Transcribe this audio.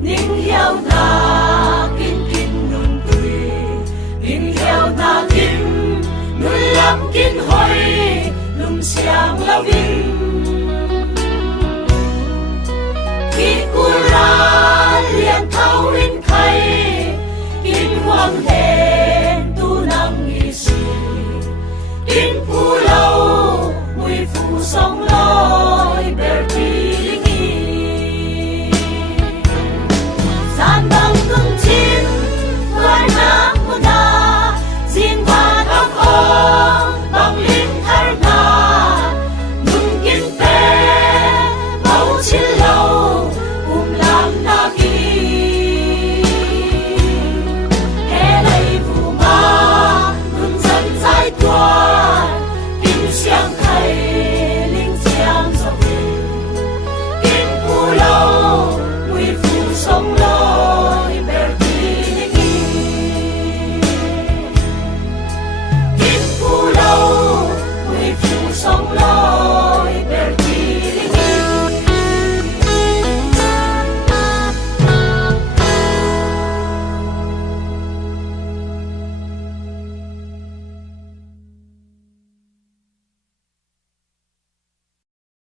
Ninh hiao na kin kin nun tui, Ninh hiao na kin nun lam kin hoi, lum siang la vin. Kin kura lian thau in khai, kin hoang đen tu nang nghi si, kin PHULO HMUIFU song loi ber ti linh nghi. Gian bang ngưng chín ngoài nắng mùa na, xin và thăm ong bằng linh thar na, ngưng kin te mau chín lâu làm na ki. He lay vu ma ngưng dân giải thoát, kim xiang khai linh chiang dọc kin PHULO HMUIFU song loi ber ti linh nghi. Kin PHULO HMUIFU song loi